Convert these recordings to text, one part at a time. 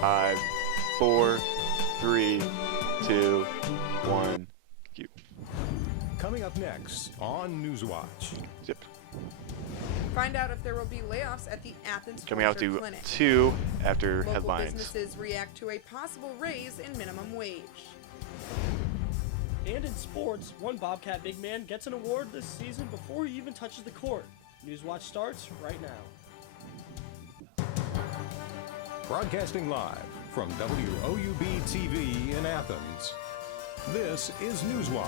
5, 4, 3, 2, 1. Cue. Coming up next on Newswatch. Zip. Find out if there will be layoffs at the Athens Coming out to Clinic. 2 after Local headlines. businesses react to a possible raise in minimum wage. And in sports, one Bobcat big man gets an award this season before he even touches the court. Newswatch starts right now. Broadcasting live from WOUB TV in Athens. This is Newswatch.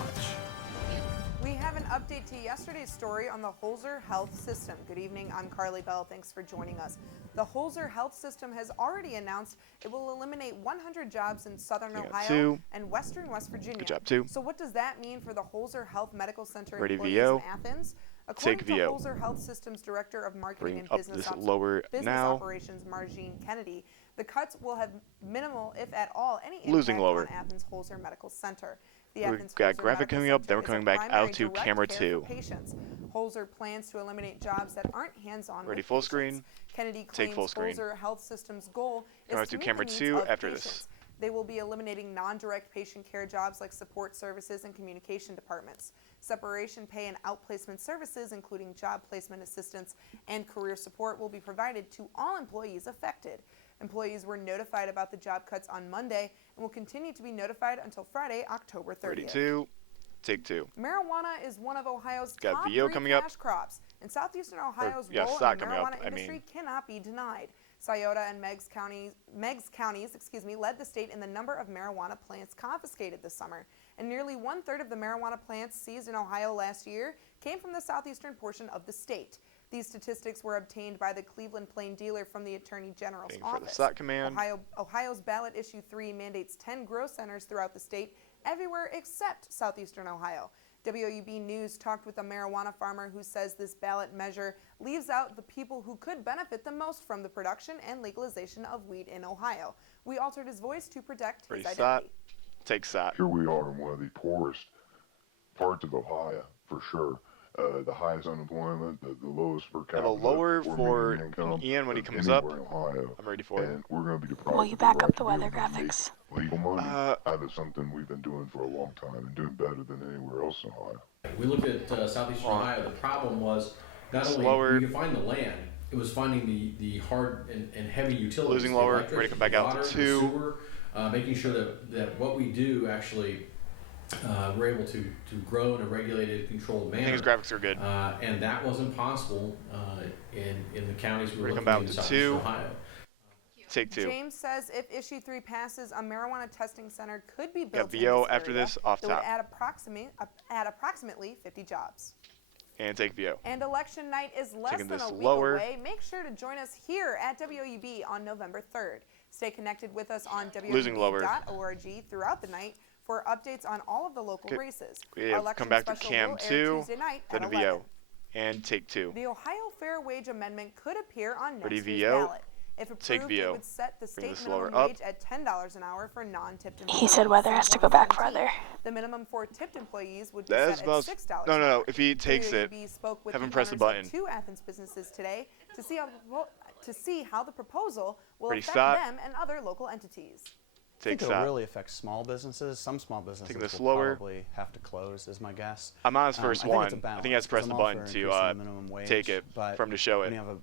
We have an update to yesterday's story on the Holzer Health System. Good evening, I'm Carly Bell. Thanks for joining us. The Holzer Health System has already announced it will eliminate 100 jobs in southern Ohio and western West Virginia. Good job, 2. So what does that mean for the Holzer Health Medical Center Ready, employees VO. in Athens? According Take to VO. Holzer Health System's Director of Marketing Bring and up Business, this lower now. Operations, Margene Kennedy, the cuts will have minimal, if at all, any impact Losing lower. on Athens Holzer Medical Center. The We've Athens got Holzer graphic Medical coming up, Center then we're is coming a back primary out to direct camera care 2. for patients. Holzer plans to eliminate jobs that aren't hands-on Ready, with full patients. screen. Kennedy Take claims full screen. Holzer Health System's goal is Coming out to to meet camera the needs 2 of after patients. this. They will be eliminating non-direct patient care jobs like support services and communication departments. Separation pay and outplacement services, including job placement assistance and career support, will be provided to all employees affected. Employees were notified about the job cuts on Monday and will continue to be notified until Friday, October 30th. Ready, 2. Take 2. Marijuana is one of Ohio's Got top VO 3 coming up. cash crops, and southeastern Ohio's yeah, role in stock the coming up, marijuana I industry mean. cannot be denied. Scioto and Meigs counties, led the state in the number of marijuana plants confiscated this summer, and nearly 1/3 of the marijuana plants seized in Ohio last year came from the southeastern portion of the state. These statistics were obtained by the Cleveland Plain dealer from the Attorney General's Waiting for the office. SOT command. Ohio's ballot issue 3 mandates 10 grow centers throughout the state, everywhere except southeastern Ohio. WOUB News talked with a marijuana farmer who says this ballot measure leaves out the people who could benefit the most from the production and legalization of weed in Ohio. We altered his voice to protect his identity. Take SOT. Here we are in one of the poorest parts of Ohio, for sure. The highest unemployment, the lowest per capita. Have a lower or for median income Ian when he of comes up. anywhere in Ohio. I'm ready for it. And we're going to be deprived. Will you of the back up right the to be weather able to make graphics? legal money out of something we've been doing for a long time and doing better than anywhere else in Ohio. We looked at southeastern Ohio. The problem was not only Slower. we could find the land, it was finding the hard and heavy utilities. Losing the lower, electric, ready to come back the out to water, the 2. sewer, making sure that what we do actually we're able to grow in a regulated, controlled manner. I think his graphics are good. And that wasn't possible in the counties we were Ready to looking come at in out to southeastern 2. Ohio. Take 2. James says if issue 3 passes, a marijuana testing center could be Got built in VO this after area this off that would top. add approximately 50 jobs. And take VO. And election night is less Taking than this a week lower. away. Make sure to join us here at WOUB on November 3rd. Stay connected with us on Losing lower. WOUB.org throughout the night for updates on all of the local races. We Our have election come back to special cam will air 2, Tuesday night then at a 11. VO. And take 2. The Ohio Fair Wage Amendment could appear on next Ready, year's VO. ballot. If Take approved, it VO. would set the Bring state this lower minimum up. wage at $10 an hour for non-tipped employees. He said weather has to go back farther. The minimum for tipped employees would be That's set about at $6 no, an no, hour. no. If he takes it, WOUB spoke with have him the press the owners button. of 2 Athens businesses today to see how the proposal will Ready, affect stop. them and other local entities. I take think it'll SOT. really affect small businesses. Some small businesses this will lower. probably have to close, is my guess. I'm on his first I think one. it's a I think he has to press balance, the 'cause I'm all button for to increasing the minimum wage, take it but for him to show when it. you have a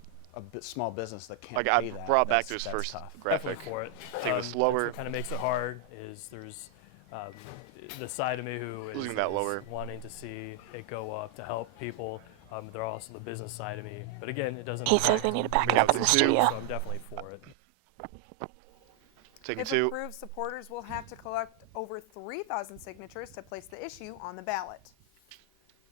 small business that can't Like pay I that, brought back to that's his first tough. graphic. Definitely for it. Take this lower. What kind of makes it hard is there's the side of me who is, Losing that lower. wanting to see it go up to help people. There are also the business side of me, but again, it doesn't. He says they need to back it up in the studio. So I'm definitely for it. Taking If 2. approved, supporters will have to collect over 3,000 signatures to place the issue on the ballot.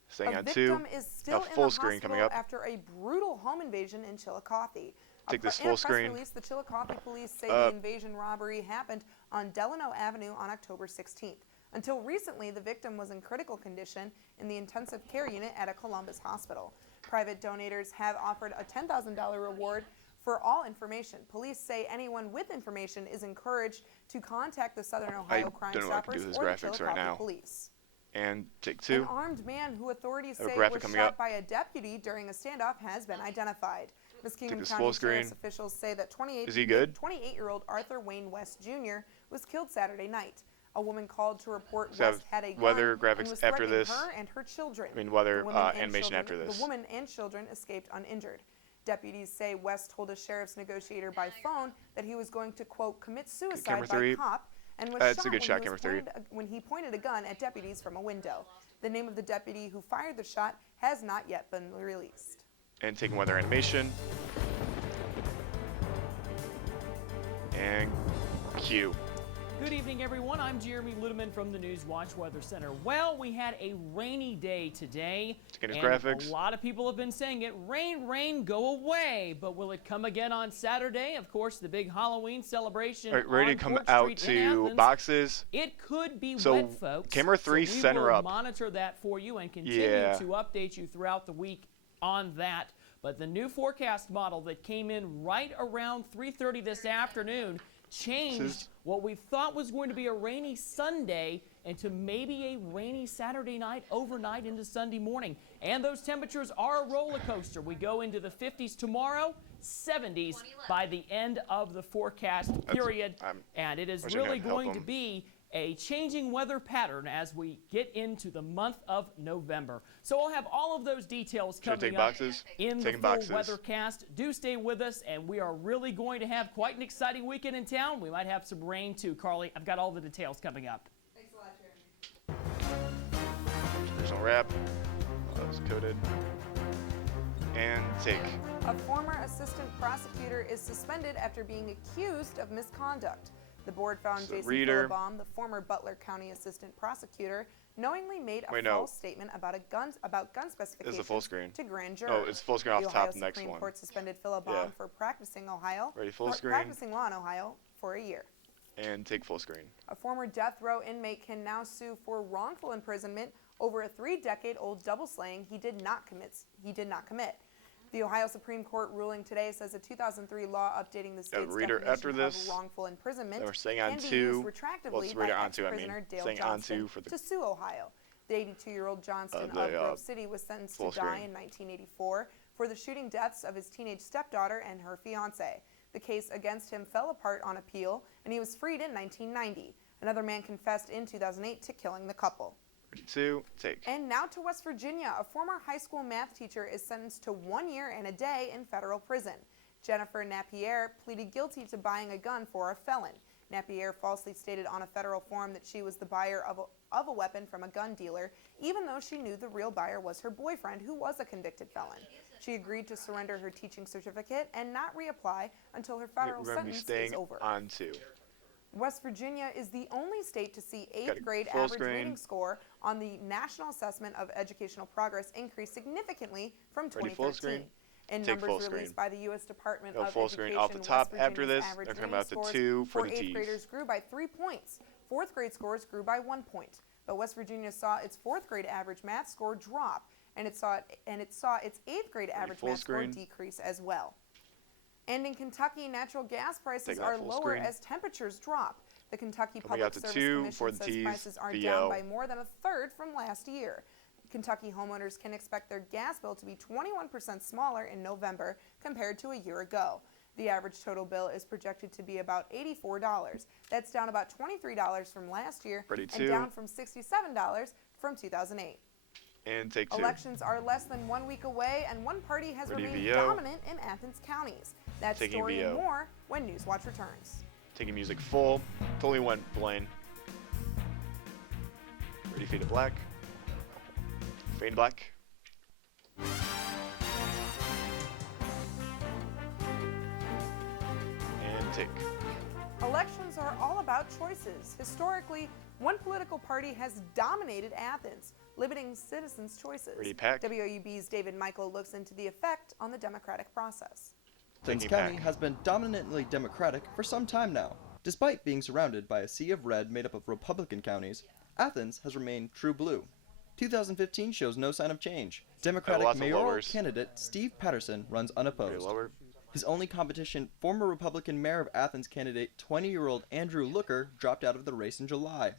Staying A on 2. victim is still Got in full the screen hospital coming up. after a brutal home invasion in Chillicothe. Take this In full a press screen. release, the Chillicothe police say the invasion robbery happened on Delano Avenue on October 16th. Until recently, the victim was in critical condition in the intensive care unit at a Columbus hospital. Private donators have offered a $10,000 reward for all information. Police say anyone with information is encouraged to contact the Southern Ohio Crime don't know what I can do Stoppers with his or the graphics right Chillicothe now. Police. And take An 2. armed man who authorities Have a say graphic was coming shot up. by a deputy during a standoff has been identified. Muskegon this County full Sheriff's screen. officials say that Is he good? 28-year-old Arthur Wayne West Jr. was killed Saturday night. A woman called to report So I have West had a gun weather and graphics was after threatening this. her and her children. I mean, weather The woman and animation children- after this. The woman and children escaped uninjured. Deputies say West told a sheriff's negotiator by phone that he was going to, quote, commit suicide camera by three. cop and was That's a shot, good shot, when, camera three. when he pointed a gun at deputies from a window. The name of the deputy who fired the shot has not yet been released. And taking weather animation. And cue. Good evening, everyone. I'm Jeremy Ludeman from the Newswatch Weather Center. Well, we had a rainy day today. Taking his and graphics. A lot of people have been saying it, rain, rain, go away. But will it come again on Saturday? Of course, the big Halloween celebration. All right, ready on to come Court out Street in to Athens. boxes. It could be So, wet, folks. camera three, so we center will up. monitor that for you and continue Yeah. to update you throughout the week on that. But the new forecast model that came in right around 3:30 this afternoon changed what we thought was going to be a rainy Sunday into maybe a rainy Saturday night overnight into Sunday morning. And those temperatures are a roller coaster. We go into the 50s tomorrow, 70s by the end of the forecast period. And it is wishing I really could help going to him. be a changing weather pattern as we get into the month of November. So I'll have all of those details Should I take coming up boxes? in the Taking full boxes. weathercast. Do stay with us, and we are really going to have quite an exciting weekend in town. We might have some rain too. Carly, I've got all the details coming up. Thanks a lot, Jeremy. Original wrap. That was coded. And take. A former assistant prosecutor is suspended after being accused of misconduct. The board found So Jason reader. Philibom, the former Butler County assistant prosecutor, knowingly made a Wait, no. false statement about gun specifications full screen. to grand Oh, jurors. it's full screen off the Ohio top, the next Supreme one. Court suspended Philibom Yeah. for practicing Ohio. Ready, full for screen. practicing law in Ohio for a year. And take full screen. A former death row inmate can now sue for wrongful imprisonment over a 3-decade-old double slaying he did not commit. The Ohio Supreme Court ruling today says a 2003 law updating the state's reader definition after this. of wrongful imprisonment Then we're staying can on be to- used retroactively well, it's by reader on to, I mean. ex-prisoner Dale Staying on Johnston to for the- to sue Ohio. The 82-year-old Johnston of the, Grove City was sentenced to full die screen. in 1984 for the shooting deaths of his teenage stepdaughter and her fiancé. The case against him fell apart on appeal, and he was freed in 1990. Another man confessed in 2008 to killing the couple. Ready, two, take. And now to West Virginia. A former high school math teacher is sentenced to 1 year and a day in federal prison. Jennifer Napier pleaded guilty to buying a gun for a felon. Napier falsely stated on a federal form that she was the buyer of a weapon from a gun dealer, even though she knew the real buyer was her boyfriend, who was a convicted felon. She agreed to surrender her teaching certificate and not reapply until her federal We're going to be sentence is staying over. on to. West Virginia is the only state to see Got 8th it. grade Full average screen. reading score on the National Assessment of Educational Progress increase significantly from Ready, full 2013. screen. In Take full numbers screen. released by the U.S. Department Go of full Education, screen off the West top. After Virginia's this, average they're coming reading out to scores 2 for the 8th T's. graders grew by 3 points. 4th grade scores grew by 1 point. But West Virginia saw its 4th grade average math score drop, and it saw its 8th grade average full math score screen. decrease as well. And in Kentucky, natural gas prices Take that are full lower screen. as temperatures drop. The Kentucky Coming Public out to Service 2 Commission for the says T's, prices are VO. down by more than a third from last year. Kentucky homeowners can expect their gas bill to be 21% smaller in November compared to a year ago. The average total bill is projected to be about $84. That's down about $23 from last year Ready, and two. down from $67 from 2008. And take 2. Elections are less than 1 week away, and one party has Ready, remained VO. dominant in Athens counties. That Taking story VO. and more when Newswatch returns. Taking music full. Totally went Blaine. Ready, fade to black. Fade to black. And take. Elections are all about choices. Historically, one political party has dominated Athens, limiting citizens' choices. Ready, pack. WOUB's David Michael looks into the effect on the democratic process. Athens Taking County back. has been dominantly Democratic for some time now. Despite being surrounded by a sea of red made up of Republican counties, Athens has remained true blue. 2015 shows no sign of change. Democratic lots of mayoral lowers. candidate Steve Patterson runs Very unopposed. lower. His only competition, former Republican mayor of Athens candidate 20-year-old Andrew Looker, dropped out of the race in July.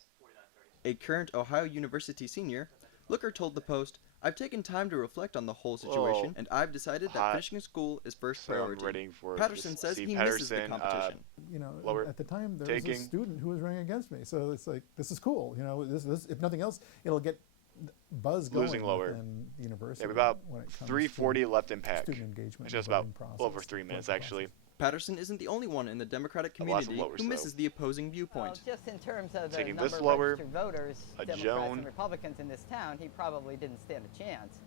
A current Ohio University senior, Looker told the Post, I've taken time to reflect on the whole situation, and I've decided that finishing school is first So I'm priority. waiting for Patterson just says Steve he misses the Patterson, competition. You know, lower at the time there taking. was a student who was running against me, so it's like, this is cool. You know, this if nothing else, it'll get buzz going Losing lower. within the university. Yeah, about when it comes 3:40 to left in pack. student engagement. It's just and about voting process, over 3 minutes, political actually. Patterson isn't the only one in the Democratic A lot of community lowers, who misses though. the opposing viewpoint. Well, just in terms of the Taking number this of lower, registered voters, a Democrats Joan. and Republicans in this town, he probably didn't stand a chance.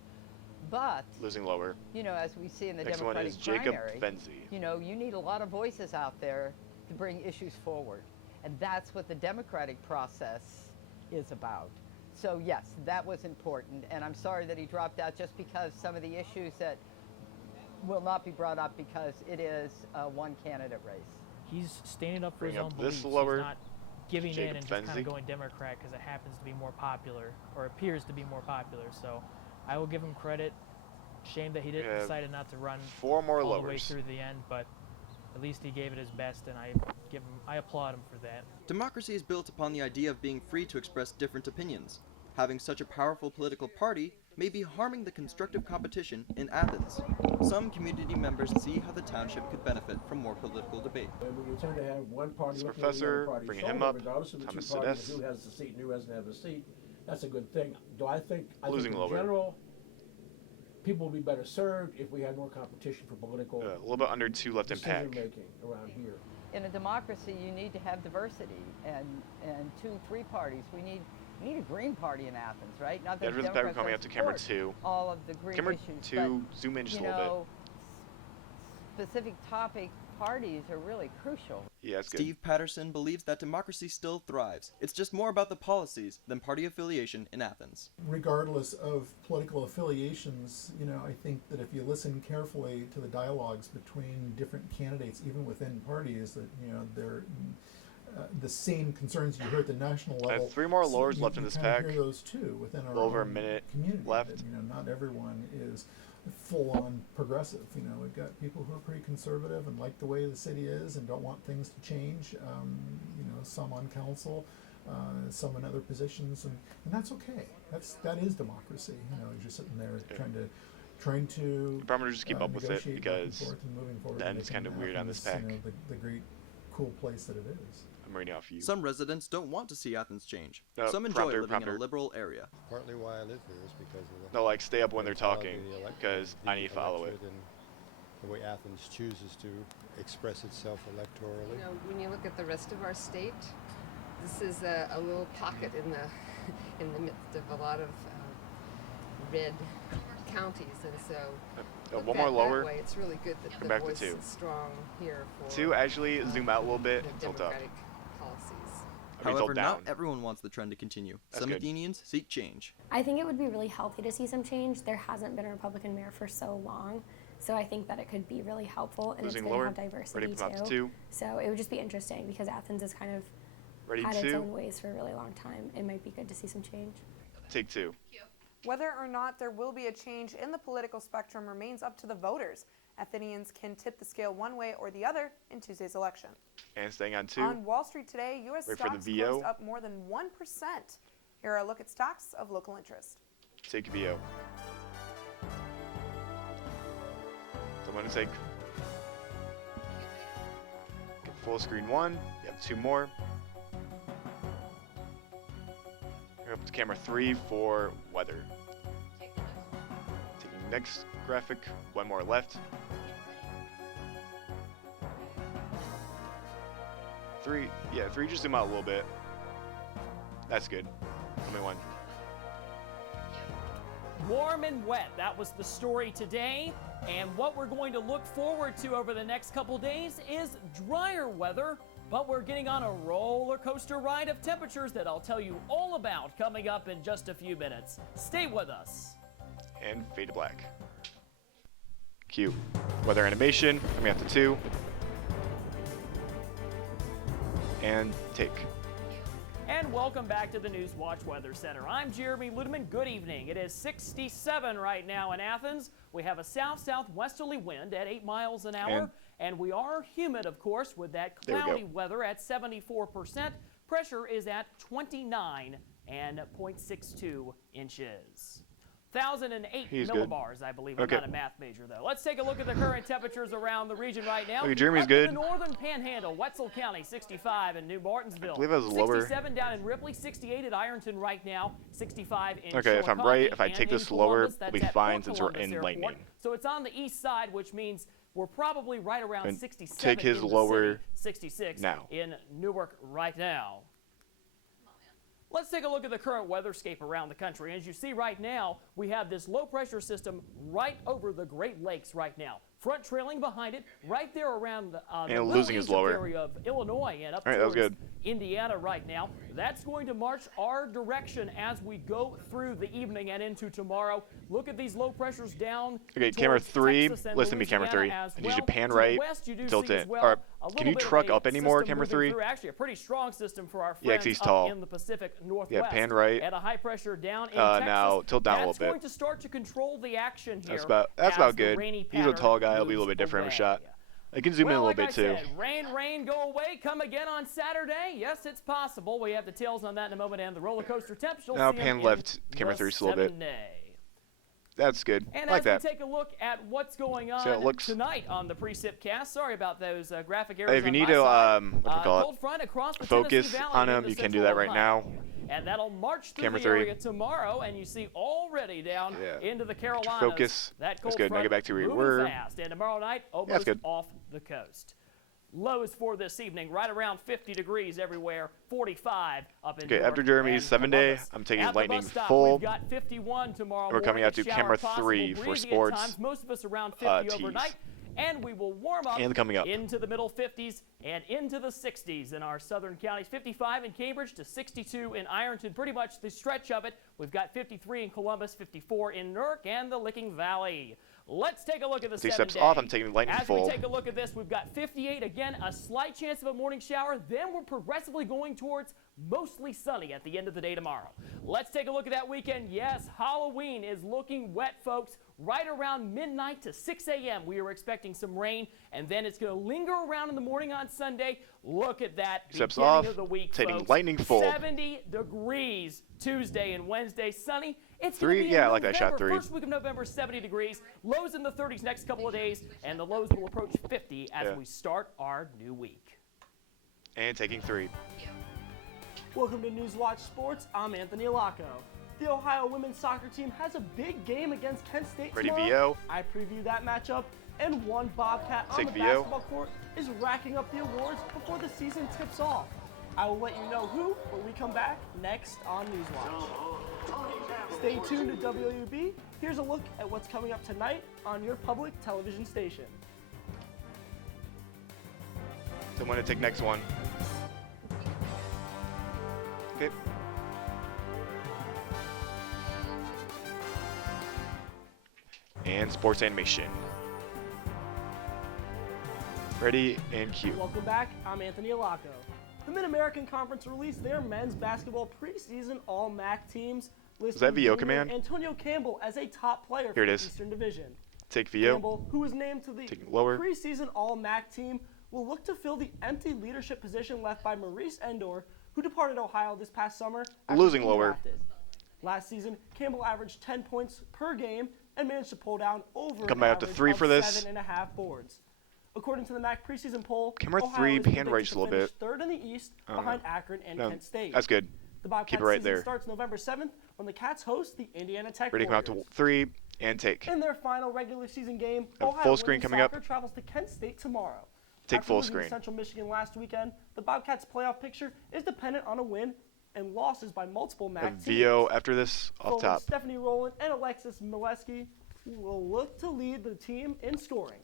But, Losing lower. you know, as we see in the Next one Democratic is Jacob primary, Fenzi. you know, you need a lot of voices out there to bring issues forward. And that's what the Democratic process is about. So yes, that was important, and I'm sorry that he dropped out just because some of the issues that will not be brought up because it is a one candidate race. He's standing up for Bring his up own this beliefs. lower, He's not giving in Jacob and just kind Fenzi. of going Democrat because it happens to be more popular, or appears to be more popular. So I will give him credit. Shame that he didn't Yeah, decided not to run 4 more all the way lowers. through the end, but at least he gave it his best, and I applaud him for that. Democracy is built upon the idea of being free to express different opinions. Having such a powerful political party may be harming the constructive competition in Athens. Some community members see how the township could benefit from more political debate. We tend to have one party This looking over the professor, other party's bringing him shoulder, up. regardless of the Thomas two parties, Sedess. who has the seat and who doesn't have the seat. That's a good thing. I think Losing in lower. general, people would be better served if we had more competition for political A little bit under 2 left in pack. decision-making around here. In a democracy, you need to have diversity and 2-3 parties. We need a Green Party in Athens, right? Not that Edward's back Democrats coming don't up to camera support 2. all of the green Camera issues, 2, zoom in just a you little know, specific topic parties are really crucial. Yeah, that's good. Steve Patterson believes that democracy still thrives. It's just more about the policies than party affiliation in Athens. Regardless of political affiliations, you know, I think that if you listen carefully to the dialogues between different candidates, even within parties, that, you know, they're the same concerns you hear at the national I level. have 3 more lowers you left in this kind of pack. hear those too within our Over a own minute community. left. That, you know, not everyone is full-on progressive. You know, we've got people who are pretty conservative and like the way the city is and don't want things to change. You know, some on council, some in other positions, and that's okay. That is democracy. You know, you're just sitting there trying to Probably just keep up with it negotiate back and because forth and moving forward the and end's making kind of weird on this Athens, pack. you know, the great, cool place that it is. I'm reading off you. Some residents don't want to see Athens change. No, Some enjoy prompter, living in prompter. a liberal area. Partly why I live here is because of the No, like stay up when they're how talking the elect- because I need to follow it. electorate and the way Athens chooses to express itself electorally. You know, when you look at the rest of our state, this is a little pocket in the midst of a lot of red counties, and so One more lower. that way, it's really good that Come the back to voice 2. is strong here for 2, actually zoom out a little bit. the Tilt up. democratic policies. I mean, However, tilt down. not everyone wants the trend to continue. That's Some good. Athenians seek change. I think it would be really healthy to see some change. There hasn't been a Republican mayor for so long, so I think that it could be really helpful, and Losing it's good lower. to have diversity Ready to come up to too. 2. So it would just be interesting because Athens has kind of Ready had its 2. own ways for a really long time. It might be good to see some change. Take 2. Whether or not there will be a change in the political spectrum remains up to the voters. Athenians can tip the scale one way or the other in Tuesday's election. And staying on 2. On Wall Street today, U.S. Wait for the stocks VO. closed up more than 1%. Here are a look at stocks of local interest. Take VO. So I'm going to take get full screen 1. You have 2 more. Here up to camera 3 for weather. Taking next graphic. 1 more left. 3. Yeah, 3 just zoom out a little bit. That's good. Only 1. Warm and wet, that was the story today. And what we're going to look forward to over the next couple days is drier weather. But we're getting on a roller coaster ride of temperatures that I'll tell you all about coming up in just a few minutes. Stay with us. And fade to black. Cue. Weather animation, coming out to 2. And take. And welcome back to the Newswatch Weather Center. I'm Jeremy Ludeman. Good evening. It is 67 right now in Athens. We have a south-southwesterly wind at 8 miles an hour. And we are humid, of course, with that cloudy weather at 74%. Pressure is at 29 and 0.62 inches. 1,008 He's good. millibars, I believe. I'm Okay. not a math major, though. Let's take a look at the current temperatures around the region right now. Okay, Jeremy's Up good. in the northern panhandle, Wetzel County, 65 in New Martinsville. I believe that was lower. 67 down in Ripley, 68 at Ironton right now, 65 in Okay, if I'm Chillicothe, right, if I and take in this lower, Columbus, we'll be that's at fine Port since we're Columbus in Airport. lightning. So it's on the east side, which means we're probably right around And 67 take his in the lower city, 66 now. in Newark right now. Let's take a look at the current weatherscape around the country. As you see right now, we have this low pressure system right over the Great Lakes right now. Front trailing behind it, right there around the And Little losing his Egypt lower. area of Illinois and up All right, that was towards good. Indiana right now. That's going to march our direction as we go through the evening and into tomorrow. Look at these low pressures down. Okay, camera towards 3. Texas and Listen to me, camera Louisiana 3. as I need you to well. pan To the right, west, you do tilt see it. as well Or a can little you bit of truck a up any more, system camera moving 3? through. Actually, a pretty strong system for our Yeah, 'cause friends he's tall. up in the Pacific Northwest. pan right. At a high pressure down in Now Texas. tilt down a little That's bit. going to start to control the action here. That's as about the good. rainy He's a pattern tall guy. It'll be a little moves bit different of a away. shot. I can zoom in a Well, little like bit I too. said, rain, go away, come again on Saturday. Yes, it's possible. We have details on that in a moment, and the roller coaster temps. You'll Now see 'em pan in left, camera the 3 just a little bit. 7-day. That's good. And I like as that. we take a look at what's going See how it on looks? tonight on the Precip cast, sorry about those graphic errors If you on need my to, side. what do you call cold it? front across the Focus Tennessee Valley on him. into You can do central that right Ohio. now. And that'll march through Camera the 3. area tomorrow, and you see already down into the Carolinas. Focus. That That's cold good. Now front get back to where we moving were. fast, and tomorrow night that's almost good. off the coast. Lows for this evening, right around 50 degrees everywhere, 45 up in Okay, Newark after Jeremy's and 7-day, Columbus. I'm taking At the lightning bus stop, full. We've got 51 tomorrow We're coming morning, out to a shower camera possible, 3 for breezy at sports. times, most of us around 50 tees. overnight. And we will warm up And coming up. into the middle 50s and into the 60s in our southern counties. 55 in Cambridge to 62 in Ironton, pretty much the stretch of it. We've got 53 in Columbus, 54 in Newark and the Licking Valley. Let's take a look at the 2 7-day. steps off, I'm taking lightning As full. we take a look at this, we've got 58, again, a slight chance of a morning shower. Then we're progressively going towards mostly sunny at the end of the day tomorrow. Let's take a look at that weekend. Yes, Halloween is looking wet, folks. Right around midnight to 6 a.m. we are expecting some rain, and then it's going to linger around in the morning on Sunday. Look at that Steps beginning off, of the week, taking folks. lightning full. 70 degrees Tuesday and Wednesday, sunny. It's Three? gonna be Yeah, in I like that shot, November. 3. First week of November, 70 degrees. Lows in the 30s next couple of days, and the lows will approach 50 as we start our new week. And taking 3. Welcome to Newswatch Sports. I'm Anthony Alaco. The Ohio women's soccer team has a big game against Kent State Ready, tomorrow. VO? I preview that matchup, and one Bobcat on Take the VO. basketball court is racking up the awards before the season tips off. I will let you know who when we come back next on Newswatch. Stay tuned to WOUB. Here's a look at what's coming up tonight on your public television station. So I'm going to take next one. Okay. And sports animation. Ready and cue. Welcome back. I'm Anthony Alaco. The Mid-American Conference released their men's basketball preseason All-MAC teams, listing that VO junior command? Antonio Campbell as a top player Here for it the is. Eastern Division. Take VO. Campbell, who was named to the Taking lower. preseason All-MAC team, will look to fill the empty leadership position left by Maurice Endor, who departed Ohio this past summer after Losing being lower. drafted. Last season, Campbell averaged 10 points per game and managed to pull down over Coming an out to average 3 of for this. 7.5 boards. According to the MAC preseason poll, Camera Ohio 3, is pan predicted right just to a little finish bit. third in the East I don't behind know. Akron and No, Kent State. that's good. The Bobcats Keep it right season there. starts November 7th when the Cats host the Indiana Tech Ready to come out Warriors. to 3 and take. In their final regular season game, A Ohio full screen women's coming up. soccer travels to Kent State tomorrow. Take After full losing to screen. Central Michigan last weekend, the Bobcats' playoff picture is dependent on a win and losses by multiple A MAC teams. VO after this off Forward top. Stephanie Rowland and Alexis Mileski will look to lead the team in scoring.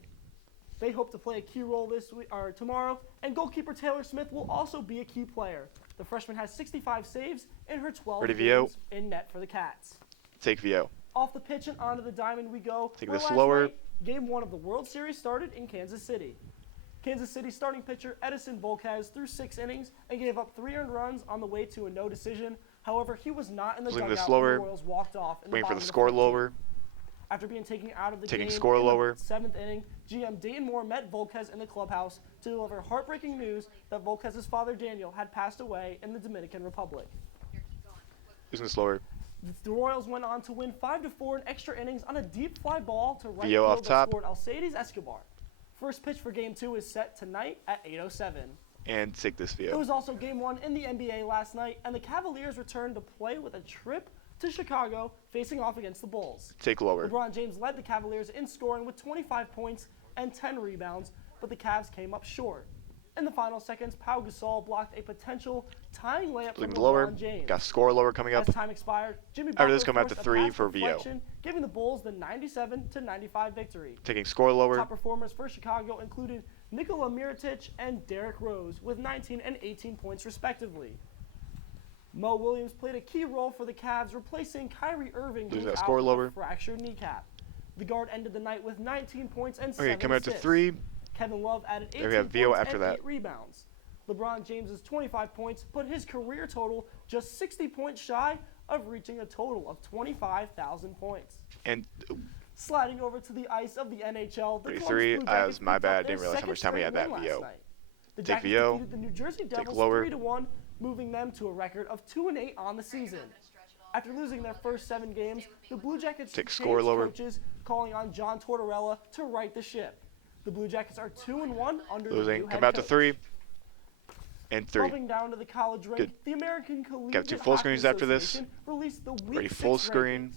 They hope to play a key role this week or tomorrow, and goalkeeper Taylor Smith will also be a key player. The freshman has 65 saves in her 12 Ready, VO? games in net for the Cats. Take VO. Off the pitch and onto the diamond we go. Take where this last lower. night, Game 1 of the World Series started in Kansas City. Kansas City starting pitcher Edison Volquez threw 6 innings and gave up 3 earned runs on the way to a no decision. However, he was not in the Losing dugout this when lower. the Royals walked off in the Waiting for bottom the of score 15th. lower. After being taken out of the Taking game score in lower. the 7th inning, GM Dayton Moore met Volquez in the clubhouse to deliver heartbreaking news that Volquez's father Daniel had passed away in the Dominican Republic. Using this lower. The Royals went on to win 5-4 in extra innings on a deep fly ball to right VO off field that top. scored Alcides Escobar. First pitch for Game 2 is set tonight at 8:07. And take this It VO. was also Game 1 in the NBA last night, and the Cavaliers returned to play with a trip to Chicago, facing off against the Bulls. Take lower. LeBron James led the Cavaliers in scoring with 25 points and 10 rebounds, but the Cavs came up short. In the final seconds, Pau Gasol blocked a potential tying layup from Looking lower. LeBron James. Got score lower coming up. As time expired, Jimmy After this, Butler come out to forced a 3 pass for VO. deflection, giving the Bulls the 97-95 victory. Taking score lower. Top performers for Chicago included Nikola Mirotic and Derrick Rose with 19 and 18 points respectively. Mo Williams played a key role for the Cavs, replacing Kyrie Irving, who Lose was that out score with lower. a fractured kneecap. The guard ended the night with 19 points and 7 Okay, coming out to assists. 3. Kevin Love added 18 There we have VO points after and that. 8 rebounds. LeBron James's 25 points put his career total just 60 points shy of reaching a total of 25,000 points. And Sliding over to the ice of the NHL, the 33. Columbus Blue Jackets As my picked bad. up their Didn't realize how much time we had second that straight win VO. last night. The Take Jackets VO. defeated the New Jersey Devils lower. 3-1, moving them to a record of 2-8 on the season. After losing their first 7 games, the Blue Jackets Take changed score lower. coaches, calling on John Tortorella to right the ship. The Blue Jackets are 2-1 under the Losing. new head Come out to coach. 3. And 3. Bumping down to the college rank, Good. the American Collegiate Got 2 full Hockey screens after this. Association released the week Ready 6 full screen. rankings.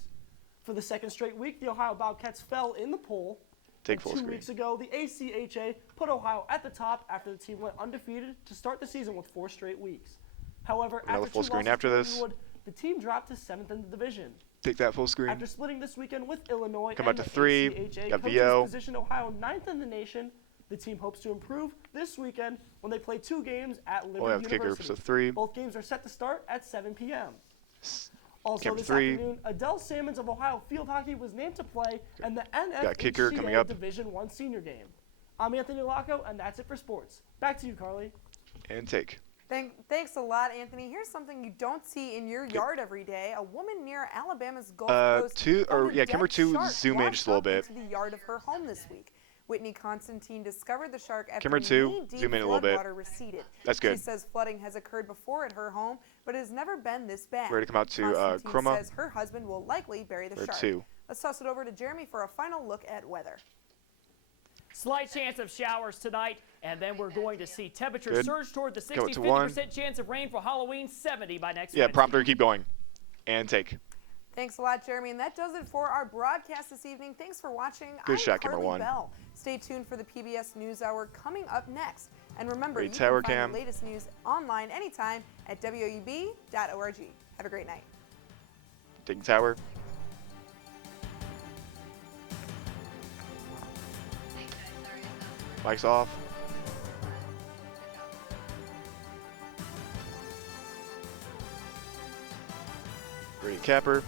For the second straight week, the Ohio Bobcats fell in the poll. Take And full 2 screen. weeks ago, the ACHA put Ohio at the top after the team went undefeated to start the season with 4 straight weeks. However, Another after full 2 screen losses after to this. Underwood, the team dropped to 7th in the division. Take that full screen. After splitting this weekend with Illinois Come and out to the 3. ACHA Got coaches VO. position Ohio 9th in the nation. The team hopes to improve this weekend when they play 2 games at Liberty We'll have kicker, University. so 3. Both games are set to start at 7 p.m. Also Camp this 3. afternoon, Adele Salmons of Ohio Field Hockey was named to play in the Got kicker coming NFHCA up. Division I senior game. I'm Anthony Laco, and that's it for sports. Back to you, Carly. And take. Thanks a lot, Anthony. Here's something you don't see in your yard every day. A woman near Alabama's Gulf Coast 2 found or a yeah, camera dead 2. shark Zoom in washed just a little up bit. into the yard of her home this week. Whitney Constantine discovered the shark after Camera 2, knee-deep zoom in a little bit. floodwater receded. That's good. She says flooding has occurred before at her home, but it has never been this bad. Ready to come out to Constantine Chroma. says her husband will likely bury the Or shark. 2. Let's toss it over to Jeremy for a final look at weather. Slight chance of showers tonight, and then we're going to see temperatures Good. surge toward the Go 60, to 1. 50% chance of rain for Halloween, 70 by next Yeah, Wednesday. prompter, keep going. And take. Thanks a lot, Jeremy. And that does it for our broadcast this evening. Thanks for watching. Good I'm shot, camera Carly 1. Bell. Stay tuned for the PBS NewsHour coming up next. And remember, Great you tower can find cam. the latest news online anytime at WOUB.org. Have a great night. Taking tower. Mic's off. Ready capper.